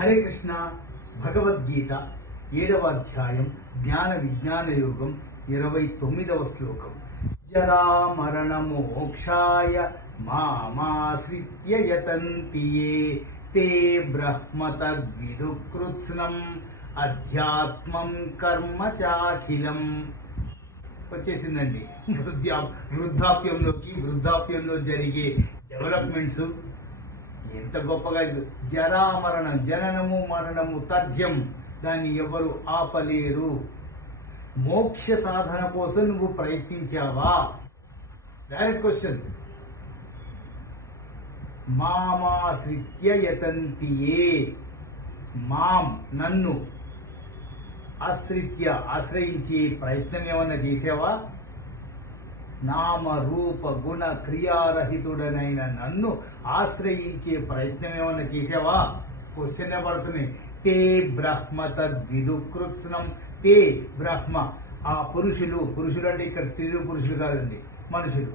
హరే కృష్ణ. భగవద్గీత 7వ అధ్యాయం జ్ఞాన విజ్ఞాన యోగం 29వ శ్లోకం. జరామరణ మోక్షాయ మామాశ్రిత్య యతంతి యే తే బ్రహ్మ తద్విదుఃకృత్స్నం అధ్యాత్మం కర్మ చాఖిలం. వచ్చేసిందండి. వృద్ధాప్యంలో జరిగే డెవలప్మెంట్స్ ఎంత గొప్పగా. జరామరణం, జననము మరణము తథ్యం, దాన్ని ఎవరు ఆపలేరు. మోక్ష సాధన కోసం నువ్వు ప్రయత్నించావా? Direct question. మామాశ్రిత్య యతంతి యే, మాం నన్ను, ఆశ్రిత్య ఆశ్రయించే ప్రయత్నం ఏమన్నా చేసావా? నామ రూప గుణ క్రియారహితుడనైన నన్ను ఆశ్రయించే ప్రయత్నం ఏమన్నా చేసావా? క్వశ్చన్ పడుతుంది. తే బ్రహ్మ తద్విదుఃకృత్స్నం. తే బ్రహ్మ, ఆ పురుషులు అంటే ఇక్కడ స్త్రీలు పురుషులు కాదండి, మనుషులు.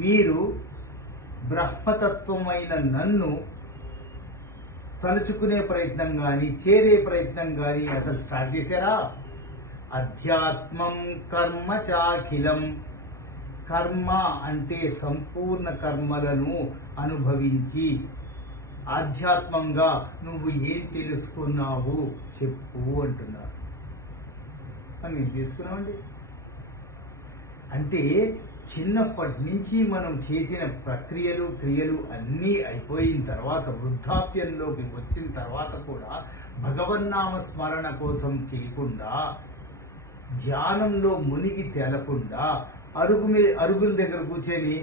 మీరు బ్రహ్మతత్వమైన నన్ను తలుచుకునే ప్రయత్నం గాని చేరే ప్రయత్నం గాని అసలు స్టార్ట్ చేశారా? అధ్యాత్మం కర్మ చాఖిలం. కర్మ అంటే సంపూర్ణ కర్మలను అనుభవించి ఆధ్యాత్మంగా నువ్వు ఏం తెలుసుకున్నావు చెప్పు అంటున్నారు. అని మేము తెలుసుకున్నామండి. అంటే చిన్నప్పటి నుంచి మనం చేసిన క్రియలు అన్నీ అయిపోయిన తర్వాత, వృద్ధాప్యంలోకి వచ్చిన తర్వాత కూడా భగవన్నామ స్మరణ కోసం ధ్యానంలో మునిగి తేలకుండా అరుగుల దగ్గర కూర్చొని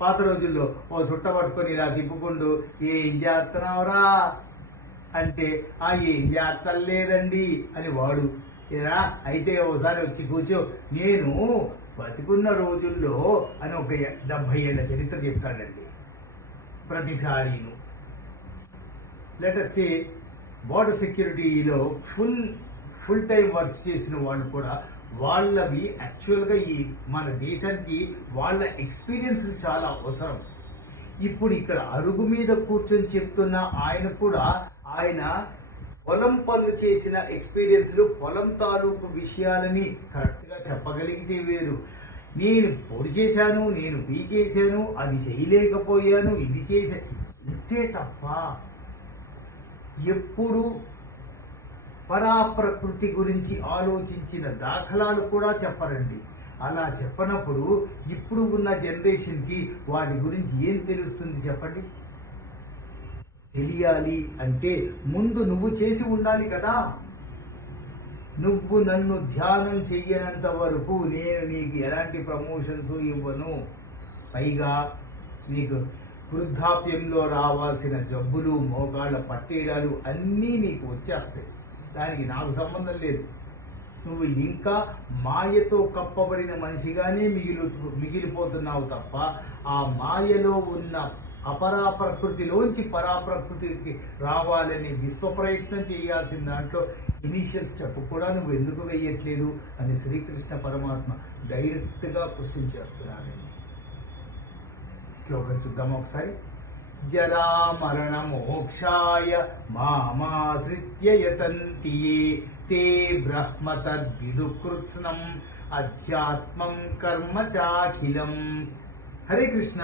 పాత రోజుల్లో చుట్ట పట్టుకొని ఇలా తిప్పుకుంటూ ఏం చేస్తున్నావురా అంటే ఏం చేస్తలేదండి అని వాడు, ఏరా అయితే ఒకసారి వచ్చి కూర్చో, నేను బతికున్న రోజుల్లో అని ఒక 70 ఏళ్ల చరిత్ర చెప్తాడండి. ప్రతిసారి లెట్ us say బోర్డర్ సెక్యూరిటీలో ఫుల్ టైం వర్క్ చేసిన వాళ్ళు కూడా వాళ్ళవి యాక్చువల్గా ఈ మన దేశానికి వాళ్ళ ఎక్స్పీరియన్స్ చాలా అవసరం. ఇప్పుడు ఇక్కడ అరుగు మీద కూర్చొని చెప్తున్న ఆయన కూడా ఆయన పొలం పనులు చేసిన ఎక్స్పీరియన్స్లు, పొలం తాలూకు విషయాలని కరెక్ట్ గా చెప్పగలిగితే వేరు. నేను పొడి చేశాను, నేను పీకేశాను, అది చేయలేకపోయాను, ఇది చేశాను, ఇంతే తప్ప ఎప్పుడు పరాప్రకృతి గురించి ఆలోచించిన దాఖలాలు కూడా చెప్పరండి. అలా చెప్పనప్పుడు ఇప్పుడు ఉన్న జనరేషన్ కి వాటి గురించి ఏం తెలుస్తుంది చెప్పండి? తెలియాలి అంటే ముందు నువ్వు చేసి ఉండాలి కదా. నువ్వు నన్ను ధ్యానం చెయ్యనంత వరకు నేను నీకు ఎలాంటి ప్రమోషన్స్ ఇవ్వను. పైగా నీకు వృద్ధాప్యంలో రావాల్సిన జబ్బులు, మోకాళ్ళ పట్టేయడాలు అన్నీ నీకు వచ్చేస్తాయి. దానికి నాకు సంబంధం లేదు. నువ్వు ఇంకా మాయతో కప్పబడిన మనిషిగానే మిగిలిపోతున్నావు తప్ప ఆ మాయలో ఉన్న అపరాప్రకృతిలోంచి పరాప్రకృతికి రావాలని విశ్వప్రయత్నం చేయాల్సిన దాంట్లో ఇనిషియల్ స్టెప్ కూడా నువ్వు ఎందుకు వేయట్లేదు అని శ్రీకృష్ణ పరమాత్మ డైరెక్ట్ గా క్వశ్చన్ చేస్తున్నారండి. శ్లోకం చూద్దాం ఒకసారి. జరామరణ మోక్షాయ మామాశ్రిత్య యతంతి యే తే బ్రహ్మ తద్విదుఃకృత్స్నం అధ్యాత్మం కర్మ చాఖిలం. హరే కృష్ణ.